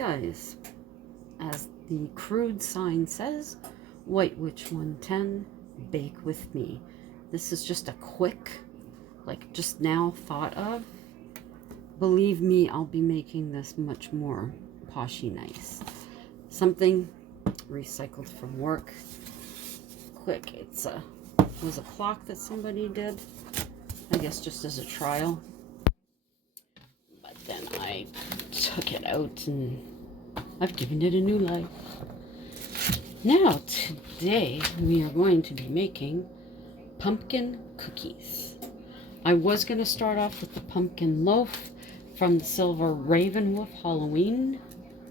guys, as the crude sign says, White Witch 110, bake with me. This is just a quick, like just now thought of. Believe me, I'll be making this much more poshy nice. Something recycled from work. Quick, it was a clock that somebody did, I guess just as a trial. But then I took it out and I've given it a new life. Now, today we are going to be making pumpkin cookies. I was going to start off with the pumpkin loaf from the Silver Ravenwolf Halloween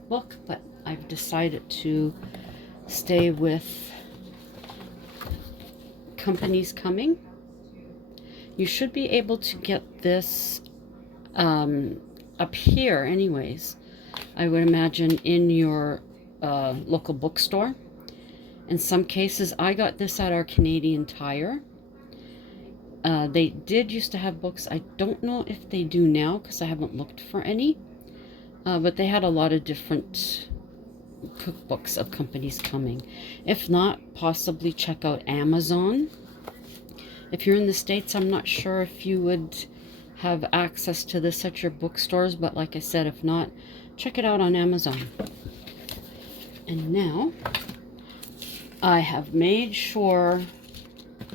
book, but I've decided to stay with Company's Coming. You should be able to get this up here anyways, I would imagine, in your local bookstore. In some cases, I got this at our Canadian Tire. They did used to have books. I don't know if they do now because I haven't looked for any. But they had a lot of different cookbooks of Companies Coming. If not, possibly check out Amazon. If you're in the States, I'm not sure if you would have access to this at your bookstores, but like I said, if not, check it out on Amazon. And now I have made sure,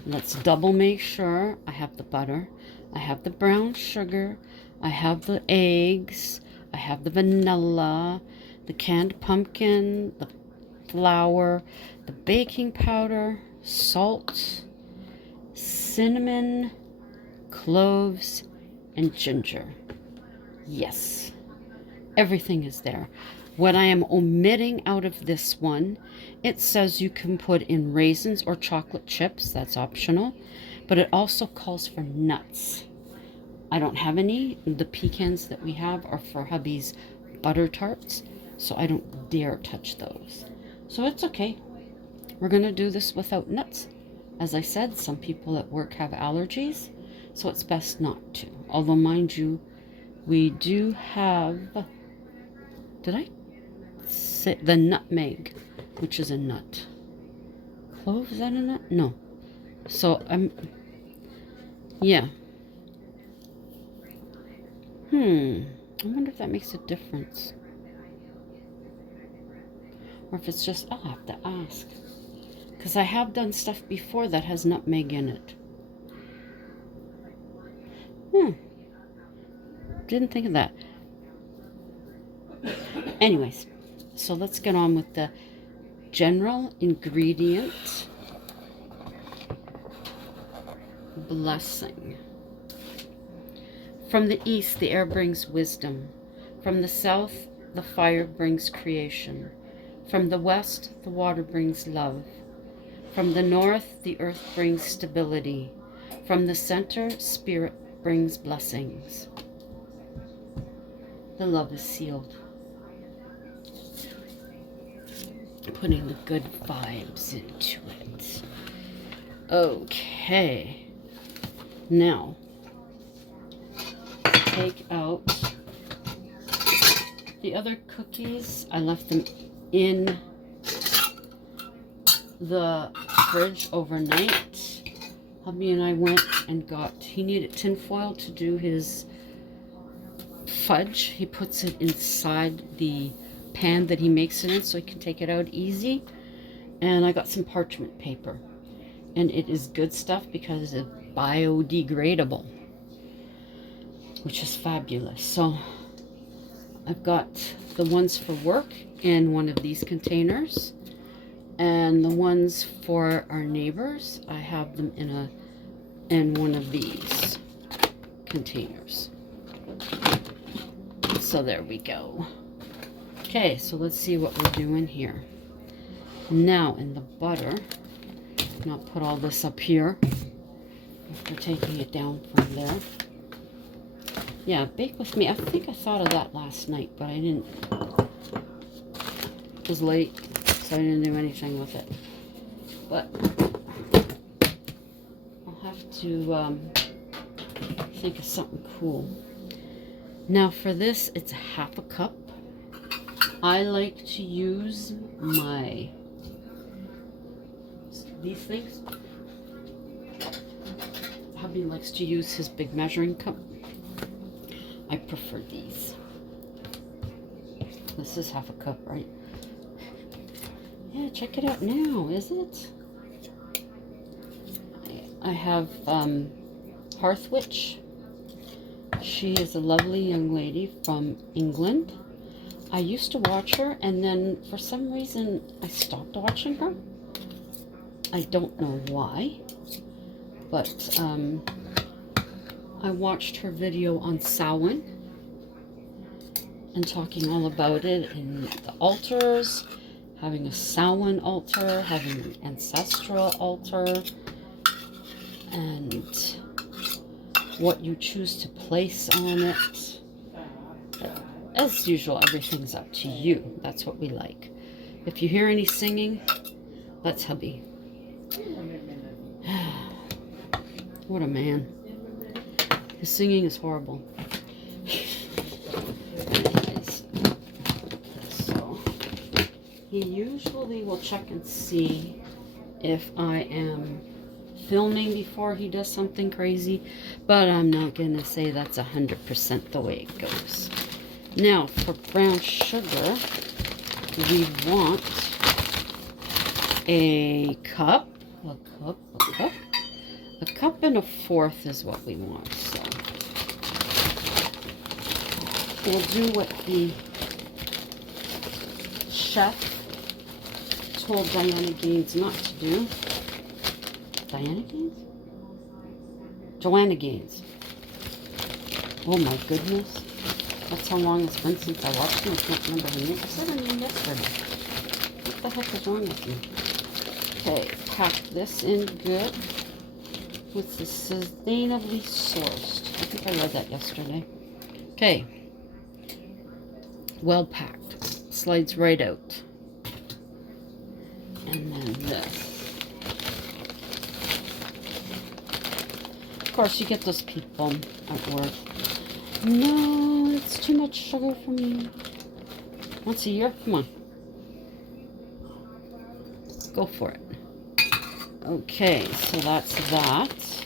let's double make sure, I have the butter, I have the brown sugar, I have the eggs, I have the vanilla, the canned pumpkin, the flour, the baking powder, salt, cinnamon, cloves, and ginger. Yes, everything is there. What I am omitting out of this one, it says you can put in raisins or chocolate chips. That's optional. But it also calls for nuts. I don't have any. The pecans that we have are for hubby's butter tarts, so I don't dare touch those. So it's okay. We're going to do this without nuts. As I said, some people at work have allergies, so it's best not to. Although, mind you, we do have, did I say the nutmeg, which is a nut? Clove, is that a nut? No. So, yeah. I wonder if that makes a difference. Or if it's just, I'll have to ask. Because I have done stuff before that has nutmeg in it. Didn't think of that. Anyways, so let's get on with the general ingredient blessing. From the east, the air brings wisdom. From the south, the fire brings creation. From the west, the water brings love. From the north, the earth brings stability. From the center, spirit brings blessings. The love is sealed. Putting the good vibes into it. Okay. Now, take out the other cookies. I left them in the fridge overnight. Hubby and I went and he needed tin foil to do his fudge. He puts it inside the pan that he makes it in so he can take it out easy. And I got some parchment paper. And it is good stuff because it's biodegradable, which is fabulous. So I've got the ones for work in one of these containers. And the ones for our neighbors, I have them in one of these containers. So there we go. Okay, so let's see what we're doing here. Now in the butter, I'll put all this up here after taking it down from there. Yeah, bake with me. I think I thought of that last night, but I didn't. It was late, so I didn't do anything with it. But I'll have to think of something cool. Now for this, it's a half a cup I like to use these things. Hubby likes to use his big measuring cup. I prefer these. This is half a cup, right? Yeah, check it out now, is it? I have Hearth Witch. She is a lovely young lady from England. I used to watch her, and then for some reason I stopped watching her. I don't know why, but I watched her video on Samhain and talking all about it and the altars, having a Samhain altar, having an ancestral altar, and what you choose to place on it. As usual, everything's up to you. That's what we like. If you hear any singing, that's hubby. What a man. His singing is horrible. Anyways, so he usually will check and see if I am filming before he does something crazy, but I'm not gonna say that's 100% the way it goes. Now for brown sugar, we want a cup and a fourth is what we want. So we'll do what the chef told Diana Gaines not to do. Diana Gaines? Joanna Gaines. Oh my goodness. That's how long it's been since I watched him. I can't remember her name. I said her name yesterday. What the heck is wrong with me? Okay, pack this in good with the sustainably sourced. I think I read that yesterday. Okay. Well packed. Slides right out. And then this. Of course, you get those people at work. No, it's too much sugar for me. Once a year? Come on. Go for it. Okay, so that's that.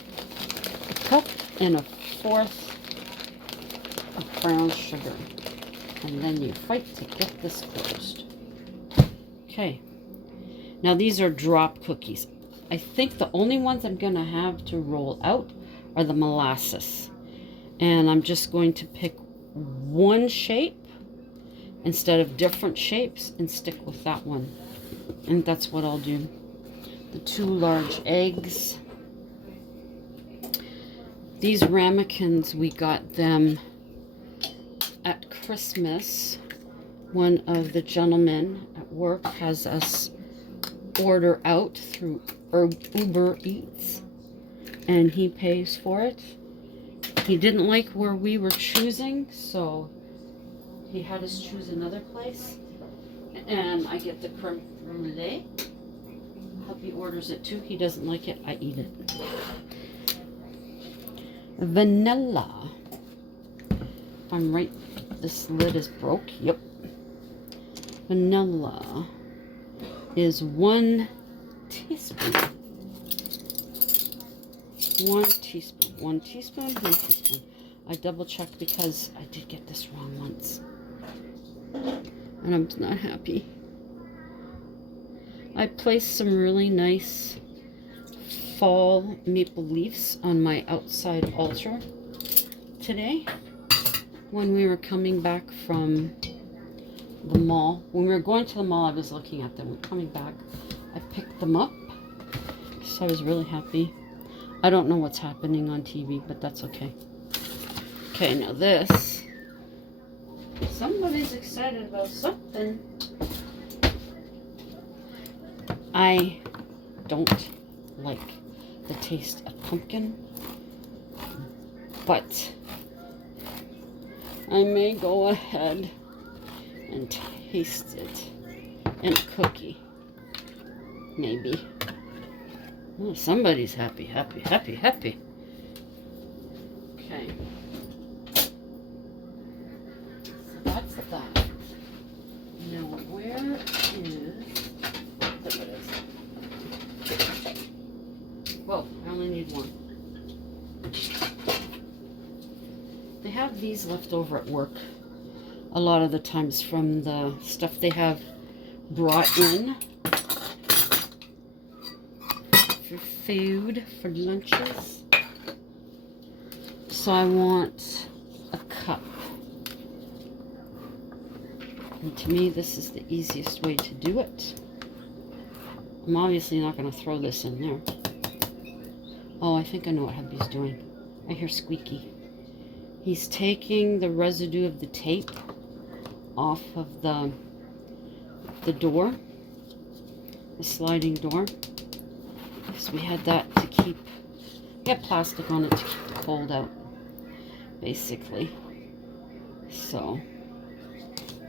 A cup and a fourth of brown sugar. And then you fight to get this closed. Okay. Now these are drop cookies. I think the only ones I'm going to have to roll out are the molasses. And I'm just going to pick one shape instead of different shapes and stick with that one. And that's what I'll do. The 2 large eggs. These ramekins, we got them at Christmas. One of the gentlemen at work has us order out through Uber Eats, and he pays for it. He didn't like where we were choosing, so he had us choose another place. And I get the creme brulee. Hubby orders it too. He doesn't like it. I eat it. Vanilla. If I'm right, this lid is broke. Yep. Vanilla is 1 teaspoon. 1 teaspoon. 1 teaspoon. 1 teaspoon. I double checked because I did get this wrong once. And I'm not happy. I placed some really nice fall maple leaves on my outside altar today when we were coming back from the mall. When we were going to the mall, I was looking at them. Coming back, I picked them up. So I was really happy. I don't know what's happening on TV, but that's okay. Okay, now this. Somebody's excited about something. I don't like the taste of pumpkin, but I may go ahead and taste it in a cookie. Maybe. Oh, somebody's happy, happy, happy, happy. Okay. So that's that. Where is... There it is. Whoa, I only need one. They have these left over at work a lot of the times from the stuff they have brought in for food, for lunches. So I want a cup. And to me, this is the easiest way to do it. I'm obviously not going to throw this in there. Oh, I think I know what hubby's doing. I hear squeaky. He's taking the residue of the tape off of the door, the sliding door, because we had that to keep, we had plastic on it to keep the cold out, basically. So,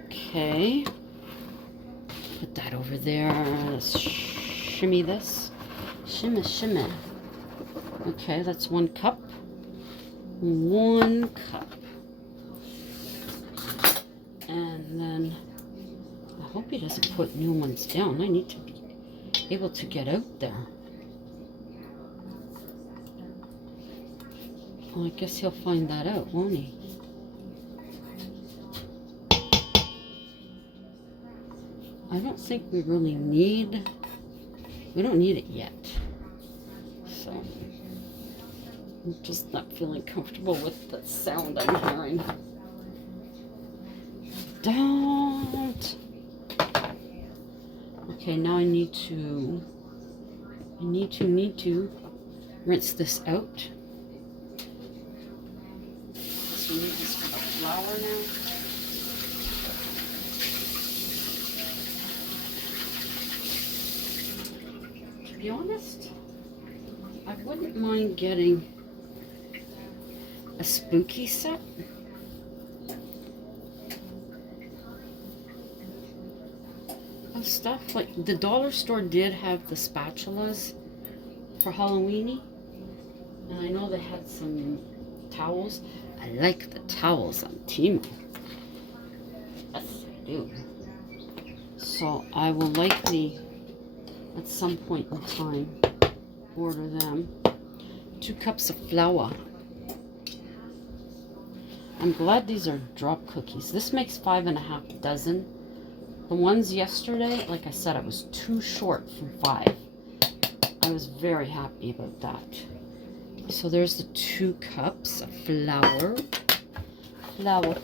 okay, put that over there. Let's shimmy this, shimmy, shimmy. Okay, that's 1 cup. 1 cup. And then I hope he doesn't put new ones down. I need to be able to get out there. Well, I guess he'll find that out, won't he? I don't think we really need, we don't need it yet. So I'm just not feeling comfortable with the sound I'm hearing. Don't. Okay, now I need to rinse this out. So we need this for the flour now. To be honest, I wouldn't mind getting a spooky set. Of stuff like the dollar store did have the spatulas for Halloweeny, and I know they had some towels. I like the towels on Temu. Yes, I do. So I will likely at some point in time order them. 2 cups of flour. I'm glad these are drop cookies. This makes 5.5 dozen. The ones yesterday, like I said, I was too short from 5. I was very happy about that. So there's the 2 cups of flour. Flour.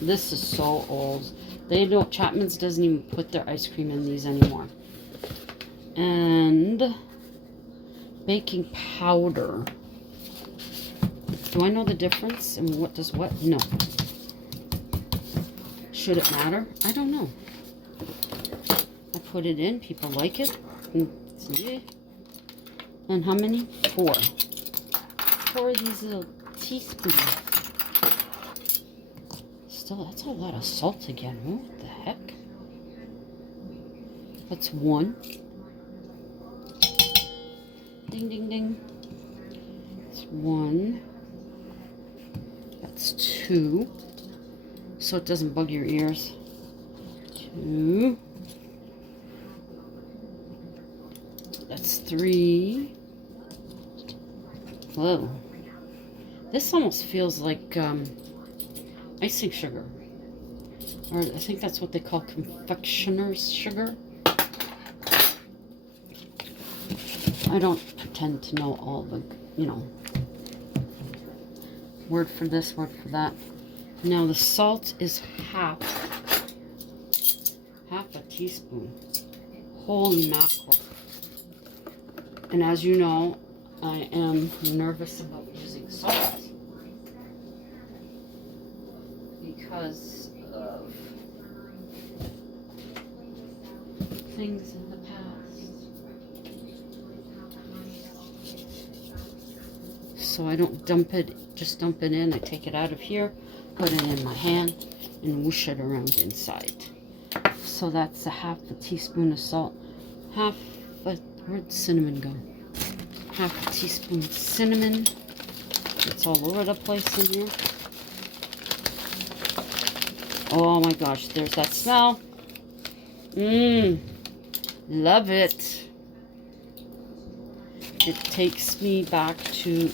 This is so old. They don't, Chapman's doesn't even put their ice cream in these anymore. And baking powder. Do I know the difference and what does what? No. Should it matter? I don't know. I put it in. People like it. And how many? 4. 4 of these little teaspoons. Still, that's a lot of salt again. What the heck? That's 1. Ding, ding, ding. That's 1. That's 2. So it doesn't bug your ears. 2. That's 3. Whoa. This almost feels like icing sugar. Or I think that's what they call confectioner's sugar. I don't pretend to know all the, word for this, word for that. Now the salt is half a teaspoon. Holy mackerel. And as you know, I am nervous about using salt because of things in the past. So I don't just dump it in. I take it out of here, put it in my hand, and whoosh it around inside. So that's a half a teaspoon of salt. Where'd cinnamon go? Half a teaspoon of cinnamon. It's all over the place in here. Oh my gosh, there's that smell. Mmm. Love it. It takes me back to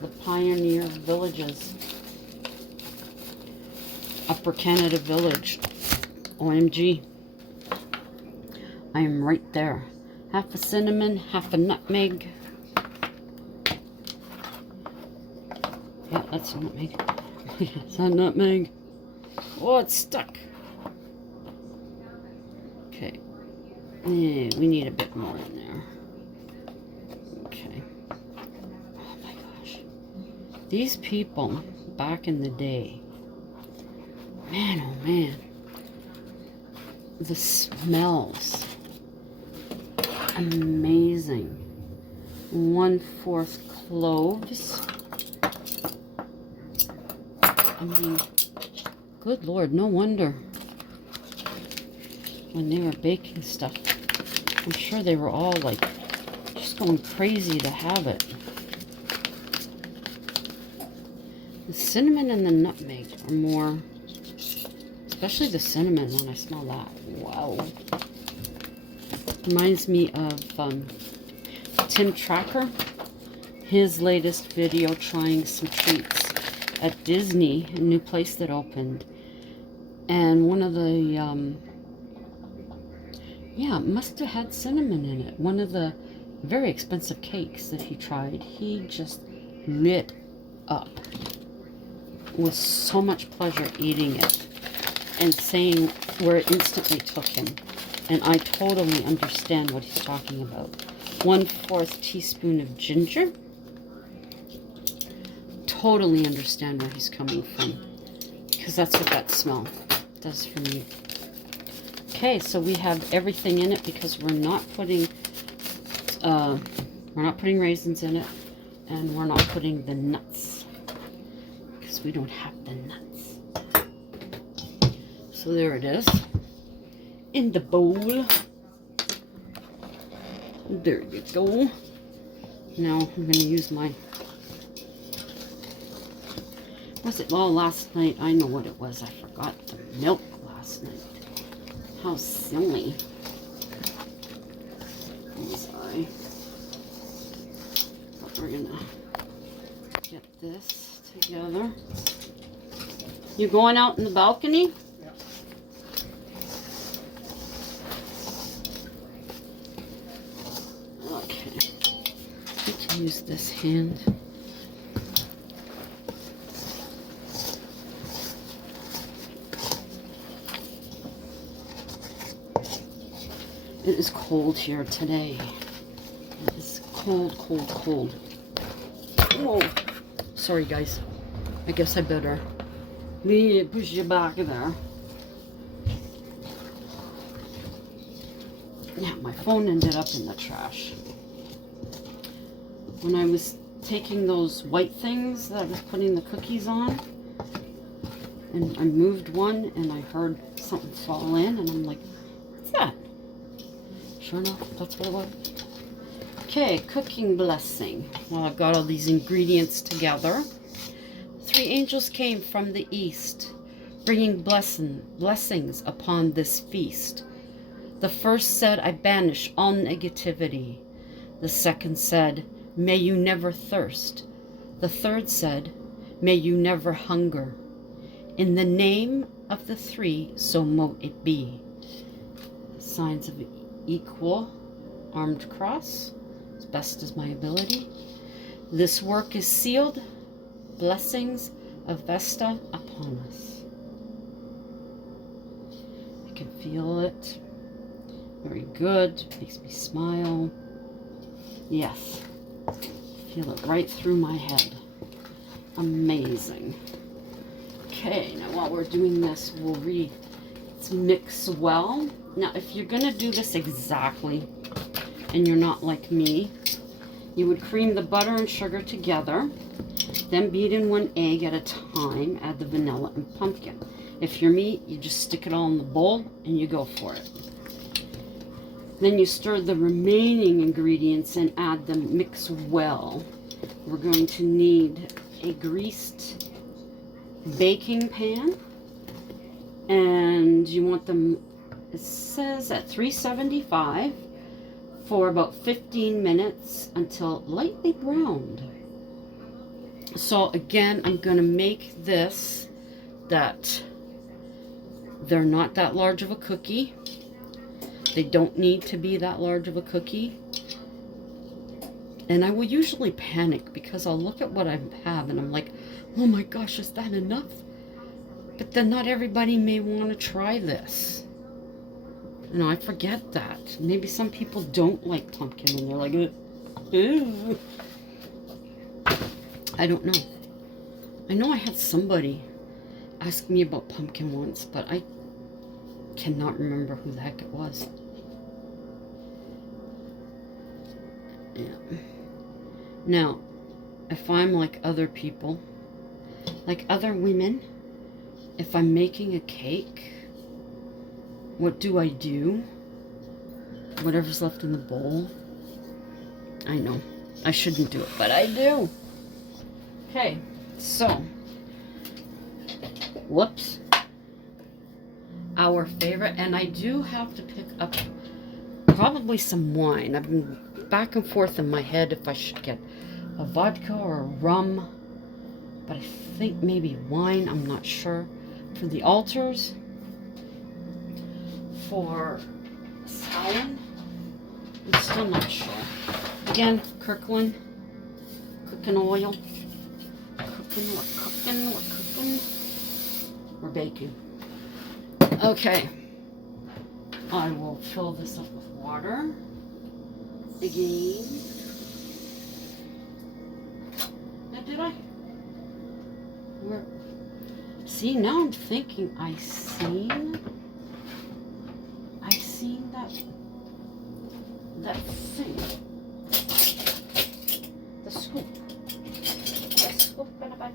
the pioneer villages. Upper Canada Village. OMG. I am right there. Half a cinnamon, half a nutmeg. Yeah, that's a nutmeg. It's a nutmeg. Oh, it's stuck. Okay. Yeah, we need a bit more in there. Okay. Oh my gosh. These people back in the day. Man, oh man. The smells. Amazing. 1/4 cloves. I mean, good Lord, no wonder when they were baking stuff, I'm sure they were all like just going crazy to have it. The cinnamon and the nutmeg are more, especially the cinnamon when I smell that. Wow. Reminds me of Tim Tracker, his latest video trying some treats at Disney, a new place that opened. And one of the, yeah, it must have had cinnamon in it. One of the very expensive cakes that he tried, he just lit up with so much pleasure eating it and saying where it instantly took him. And I totally understand what he's talking about. 1/4 teaspoon of ginger. Totally understand where he's coming from, because that's what that smell does for me. Okay, so we have everything in it because we're not putting raisins in it, and we're not putting the nuts because we don't have the nuts. So there it is in the bowl. There you go. Now I'm going to use my, was it, well, last night, I know what it was. I forgot the milk last night. How silly. I'm sorry. But we're going to get this together. You going out in the balcony? Yeah. Okay. I need to use this hand. It is cold here today. It is cold, cold, cold. Whoa. Sorry, guys. I guess I better push you back there. Yeah, my phone ended up in the trash. When I was taking those white things that I was putting the cookies on, and I moved one, and I heard something fall in, and I'm like, what's that? Sure enough, that's what it was. Okay, cooking blessing. Well, I've got all these ingredients together. 3 angels came from the east, bringing blessings upon this feast. The first said, I banish all negativity. The second said, may you never thirst. The third said, may you never hunger. In the name of the 3, so mote it be. Signs of equal armed cross, as best as my ability. This work is sealed. Blessings of Vesta upon us. I can feel it. Very good. Makes me smile. Yes. Feel it right through my head. Amazing. Okay, now while we're doing this, we'll read. Let's mix well. Now, if you're going to do this exactly, and you're not like me, you would cream the butter and sugar together, then beat in 1 egg at a time, add the vanilla and pumpkin. If you're me, you just stick it all in the bowl and you go for it. Then you stir the remaining ingredients and add them, mix well. We're going to need a greased baking pan, And you want them, it says at 375 for about 15 minutes until lightly browned. So again, I'm going to make this that they're not that large of a cookie. They don't need to be that large of a cookie. And I will usually panic because I'll look at what I have and I'm like, oh my gosh, is that enough? But then not everybody may want to try this. You know, I forget that. Maybe some people don't like pumpkin and they're like, ew. I don't know. I know I had somebody ask me about pumpkin once, but I cannot remember who the heck it was. Yeah. Now, if I'm like other people, like other women, if I'm making a cake, what do? Whatever's left in the bowl. I know. I shouldn't do it, but I do. Okay, so. Whoops. Our favorite, and I do have to pick up probably some wine. I've been back and forth in my head if I should get a vodka or a rum, but I think maybe wine, I'm not sure. For the altars, for Samhain, I'm still not sure. Again, Kirkland, cooking oil, we're cooking, we're baking. Okay, I will fill this up with water again. Now, did I? Where? See, now I'm thinking I seen that thing. The scoop and a bunch.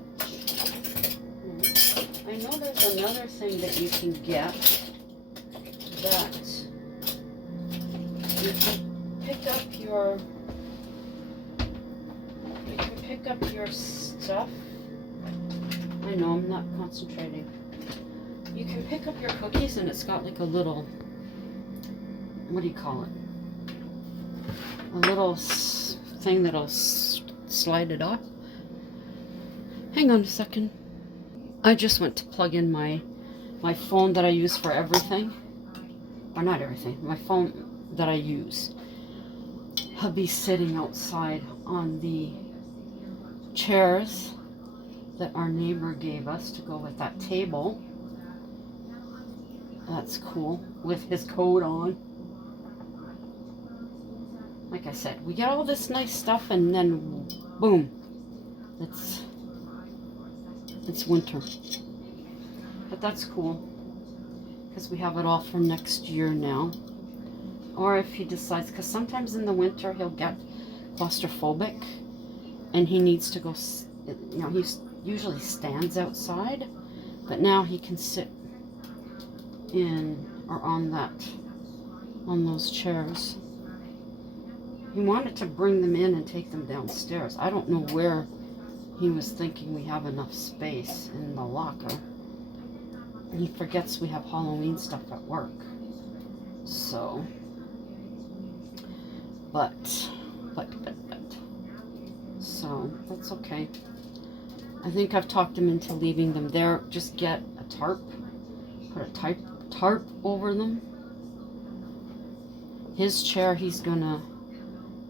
I know there's another thing that you can get that you can pick up your stuff. I know, I'm not concentrating. You can pick up your cookies and it's got like a little, what do you call it? A little thing that'll slide it off. Hang on a second. I just went to plug in my phone that I use for everything. Or not everything, my phone that I use. Hubby's sitting outside on the chairs that our neighbor gave us to go with that table. That's cool, with his coat on. Like I said, we get all this nice stuff and then boom, it's winter. But that's cool, because we have it all for next year now. Or if he decides, because sometimes in the winter he'll get claustrophobic and he needs to go, you know, he usually stands outside, but now he can sit in or on those chairs. He wanted to bring them in and take them downstairs. I don't know where he was thinking we have enough space in the locker. And he forgets we have Halloween stuff at work. So, but. So, that's okay. I think I've talked him into leaving them there. Just get a tarp. Put a tarp over them. His chair, he's gonna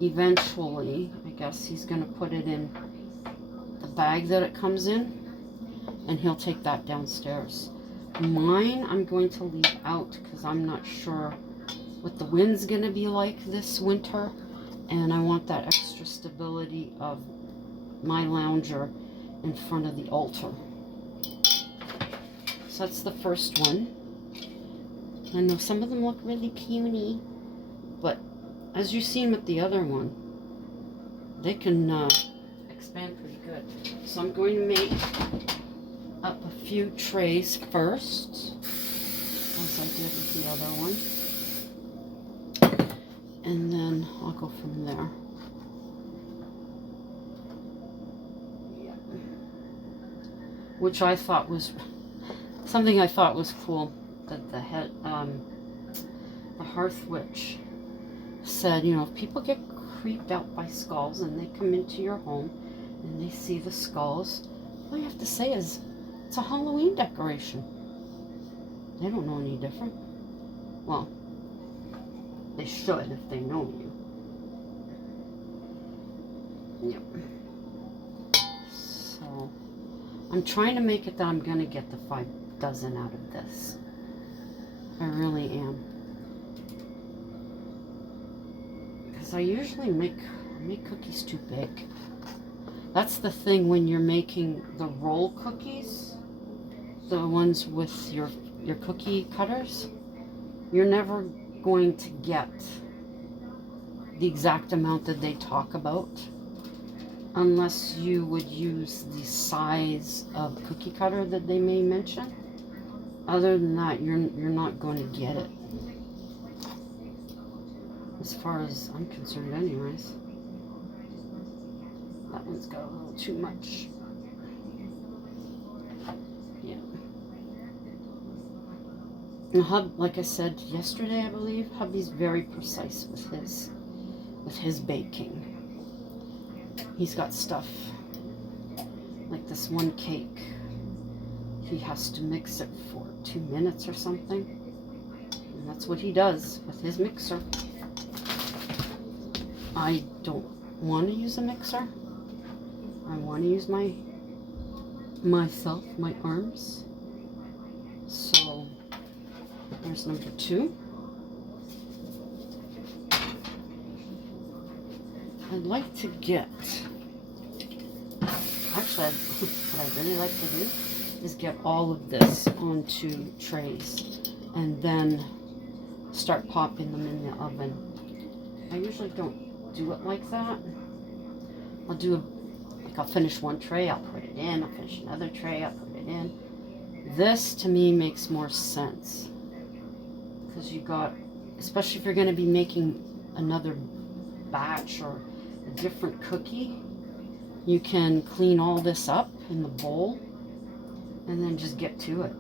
eventually, I guess he's gonna put it in the bag that it comes in, and he'll take that downstairs. Mine, I'm going to leave out because I'm not sure what the wind's gonna be like this winter, and I want that extra stability of my lounger in front of the altar. So that's the first one. I know some of them look really puny, but as you've seen with the other one, they can expand pretty good. So I'm going to make up a few trays first, as I did with the other one, and then I'll go from there. Which I thought was something I thought was cool that the Hearth Witch said, you know, if people get creeped out by skulls and they come into your home and they see the skulls, all you have to say is, it's a Halloween decoration. They don't know any different. Well, they should if they know you. Yep. So, I'm trying to make it that I'm going to get the 5 dozen out of this. I really am. Because I usually make cookies too big. That's the thing when you're making the roll cookies, the ones with your cookie cutters, you're never going to get the exact amount that they talk about unless you would use the size of cookie cutter that they may mention. Other than that, you're not going to get it. As far as I'm concerned anyways. That one's got a little too much. Yeah. And like I said yesterday, I believe, hubby's very precise with his baking. He's got stuff like this one cake. He has to mix it for 2 minutes or something. And that's what he does with his mixer. I don't want to use a mixer. I want to use my arms. So there's number 2. I'd like to get, actually what I'd really like to do is get all of this onto trays and then start popping them in the oven. I usually don't do it like that. I'll finish one tray, I'll put it in, I'll finish another tray, I'll put it in. This to me makes more sense because you got, especially if you're going to be making another batch or a different cookie, you can clean all this up in the bowl and then just get to it,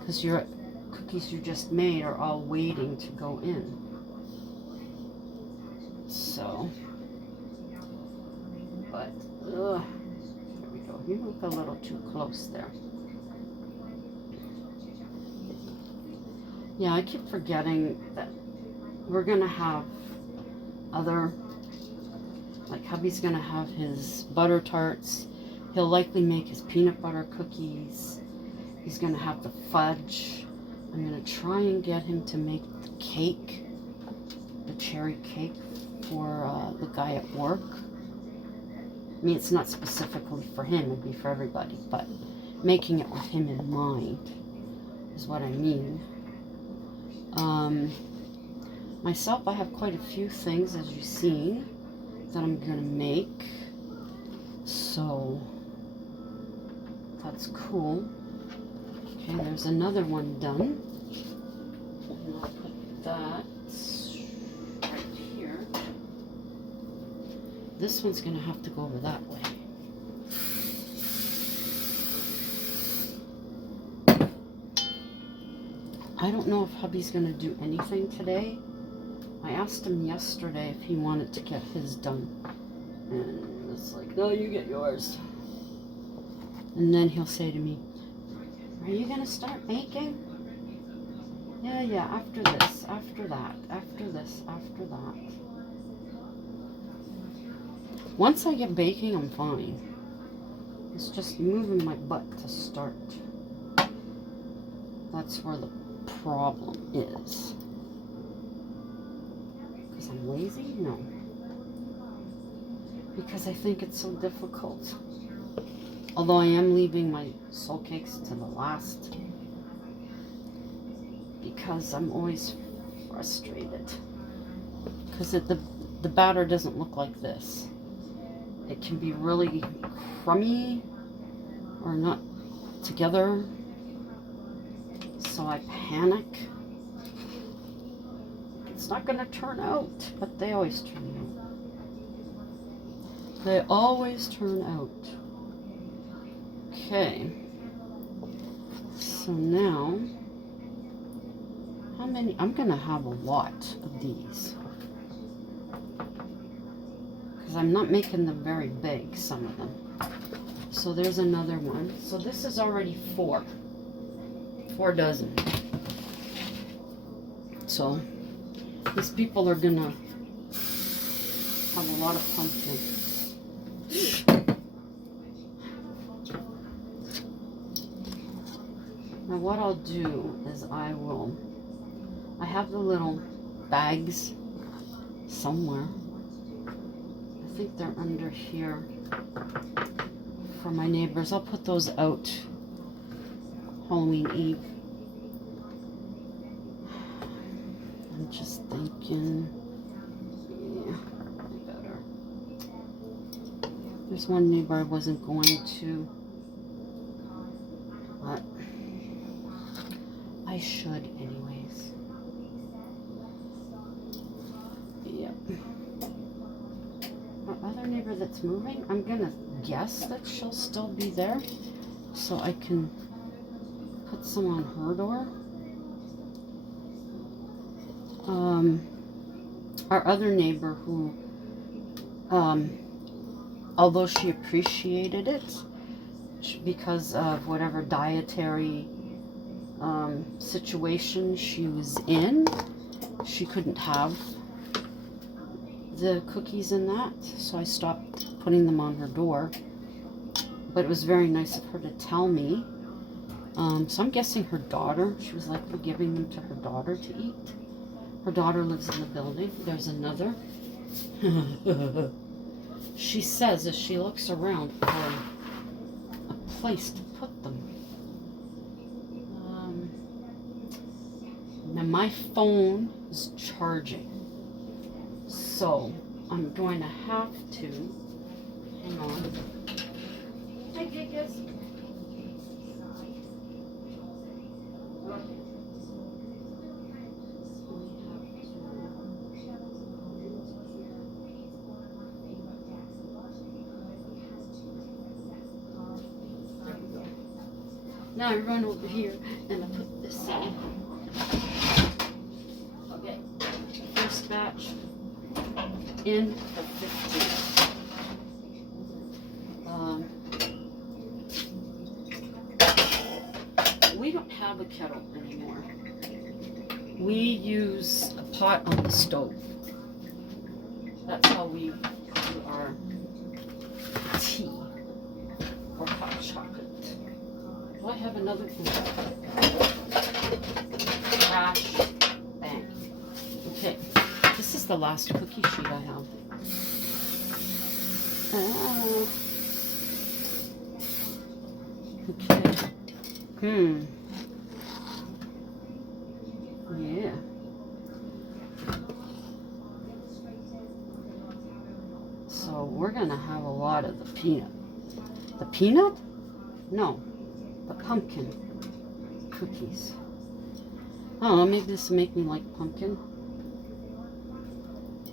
because your cookies you just made are all waiting to go in. So, but there we go. You look a little too close there. Yeah, I keep forgetting that we're gonna have other, like hubby's gonna have his butter tarts. He'll likely make his peanut butter cookies. He's gonna have the fudge. I'm gonna try and get him to make the cake, the cherry cake for the guy at work. I mean, it's not specifically for him, it'd be for everybody, but making it with him in mind is what I mean. Myself, I have quite a few things, as you've seen, that I'm gonna make. So that's cool. Okay, there's another one done. And I'll put that right here. This one's gonna have to go over that way. I don't know if hubby's gonna do anything today. I asked him yesterday if he wanted to get his done. And it's like, no, you get yours. And then he'll say to me, are you gonna start baking? Yeah, after this, after that, after this, after that. Once I get baking, I'm fine. It's just moving my butt to start. That's where the problem is. Because I'm lazy? No. Because I think it's so difficult. Although I am leaving my soul cakes to the last. Because I'm always frustrated. Because the batter doesn't look like this. It can be really crummy or not together. So I panic. It's not going to turn out, but they always turn out. They always turn out. Okay. So now, how many? I'm gonna have a lot of these because I'm not making them very big, some of them. So there's another one. So this is already 4 dozen. So these people are gonna have a lot of pumpkin. Now what I'll do is I have the little bags somewhere. I think they're under here for my neighbors. I'll put those out Halloween Eve. I'm just thinking, yeah, better. There's one neighbor I wasn't going to, but I should anyways. Yep. Our other neighbor that's moving, I'm gonna guess that she'll still be there, so I can put some on her door. Our other neighbor who, although she appreciated it because of whatever dietary situation she was in, she couldn't have the cookies in that, so I stopped putting them on her door. But it was very nice of her to tell me. So I'm guessing her daughter, she was likely giving them to her daughter to eat. Her daughter lives in the building. There's another. She says as she looks around for a place to put them. Now my phone is charging, so I'm going to have to, hang on. Hey, Gigas. Now I run over here and I put this in. Okay, first batch in the 15th. We don't have a kettle anymore. We use a pot on the stove. That's how we do our tea or hot chocolate. Do I have another trash bag? Okay, this is the last cookie sheet I have. Okay. Yeah. So we're gonna have a lot of the peanut. The peanut? No. The pumpkin cookies. I don't know, maybe this will make me like pumpkin.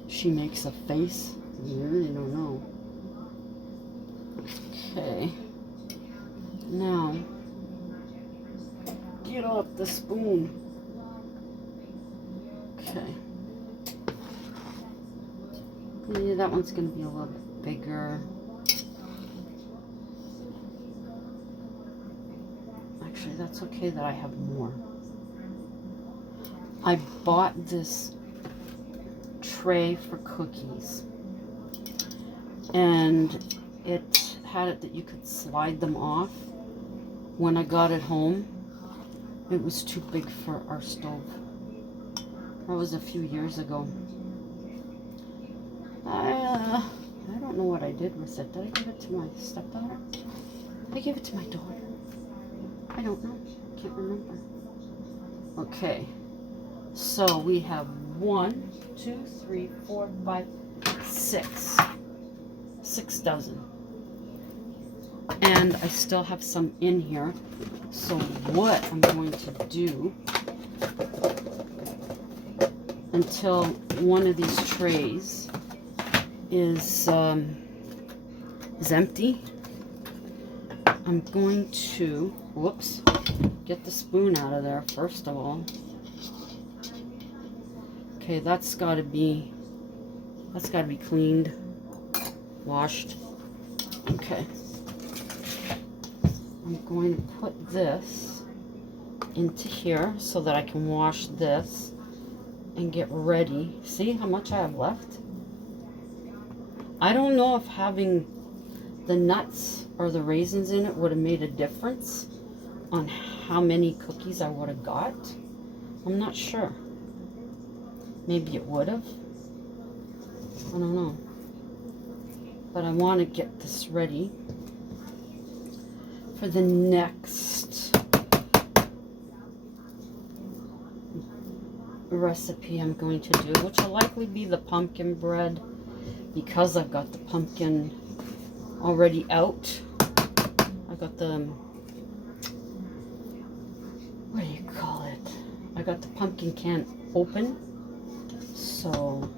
She makes a face. I really don't know. Okay. Now, get off the spoon. Okay. Yeah, that one's going to be a little bit bigger. Actually, that's okay that I have more. I bought this tray for cookies, and it had it that you could slide them off. When I got it home, it was too big for our stove. That was a few years ago. I don't know what I did with it. Did I give it to my stepdaughter? Did I give it to my daughter? I don't know. Can't remember. Okay. So we have 1, 2, 3, 4, 5, 6. 6 dozen. And I still have some in here. So what I'm going to do until one of these trays is empty, I'm going to, whoops, get the spoon out of there first of all. Okay, that's gotta be cleaned, washed. Okay. I'm going to put this into here so that I can wash this and get ready. See how much I have left? I don't know if having the nuts or the raisins in it would have made a difference on how many cookies I would have got. I'm not sure. Maybe it would have. I don't know. But I want to get this ready for the next recipe I'm going to do, which will likely be the pumpkin bread, because I've got the pumpkin already out. I got the, what do you call it? I got the pumpkin can open, so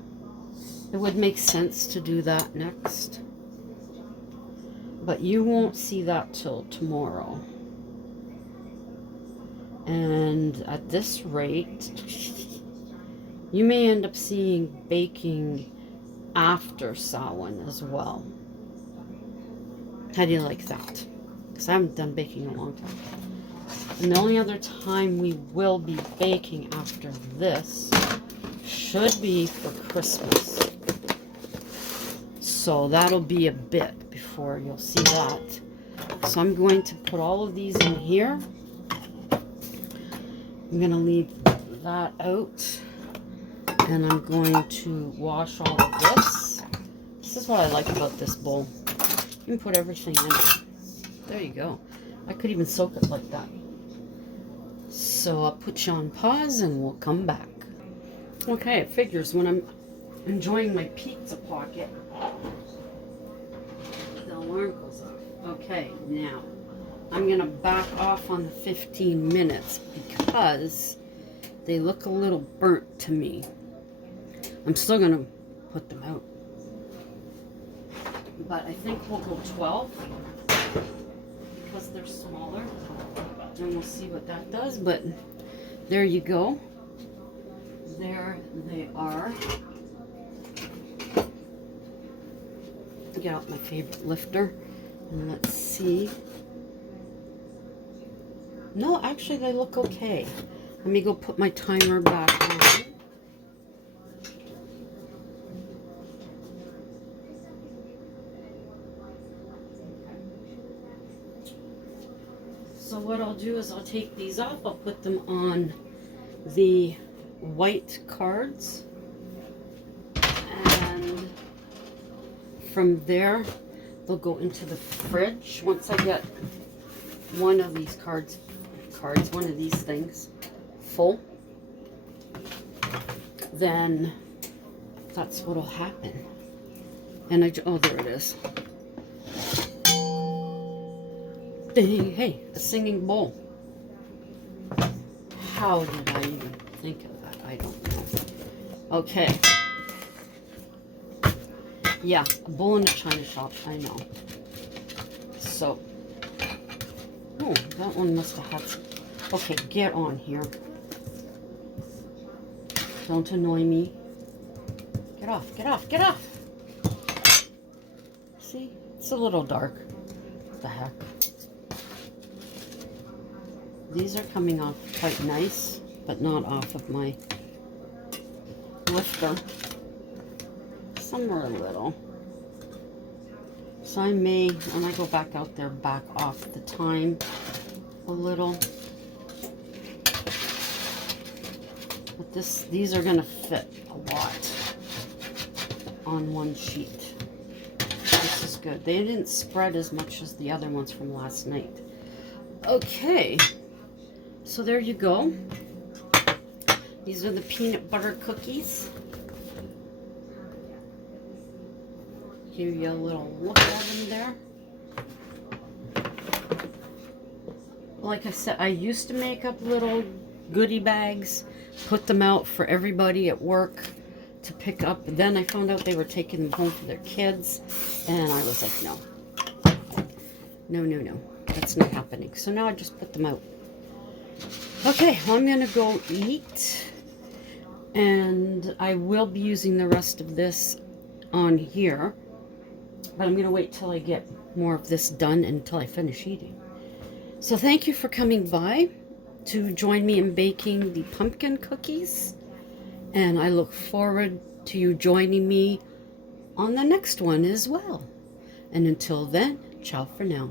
it would make sense to do that next. But you won't see that till tomorrow. And at this rate, you may end up seeing baking after Samhain as well. How do you like that? Because I haven't done baking in a long time. And the only other time we will be baking after this should be for Christmas. So that'll be a bit before you'll see that. So I'm going to put all of these in here. I'm going to leave that out. And I'm going to wash all of this. This is what I like about this bowl. You can put everything in it. There you go. I could even soak it like that. So I'll put you on pause and we'll come back. Okay, it figures when I'm enjoying my pizza pocket, the alarm goes off. Okay, now I'm going to back off on the 15 minutes because they look a little burnt to me. I'm still going to put them out. But I think we'll go 12 because they're smaller. And we'll see what that does. But there you go. There they are. Get out my favorite lifter. And let's see. No, actually they look okay. Let me go put my timer back on. So what I'll do is I'll take these off. I'll put them on the white cards. And from there, they'll go into the fridge. Once I get one of these one of these things full, then that's what'll happen. And oh, there it is. Hey, a singing bowl. How did I even think of that? I don't know. Okay. Yeah, a bowl in a china shop, I know. So, oh, that one must have had some. Okay, get on here. Don't annoy me. Get off, get off, get off! See, it's a little dark. What the heck? These are coming off quite nice, but not off of my lifter. Some are a little. So I may, when I go back out there, back off the time a little. But these are gonna fit a lot on one sheet. This is good. They didn't spread as much as the other ones from last night. Okay. So there you go. These are the peanut butter cookies. Give you a little look at them there. Like I said, I used to make up little goodie bags, put them out for everybody at work to pick up. Then I found out they were taking them home for their kids, and I was like, no, that's not happening. So now I just put them out. Okay, well, I'm gonna go eat, and I will be using the rest of this on here, but I'm gonna wait till I get more of this done until I finish eating. So thank you for coming by to join me in baking the pumpkin cookies, and I look forward to you joining me on the next one as well. And until then, ciao for now.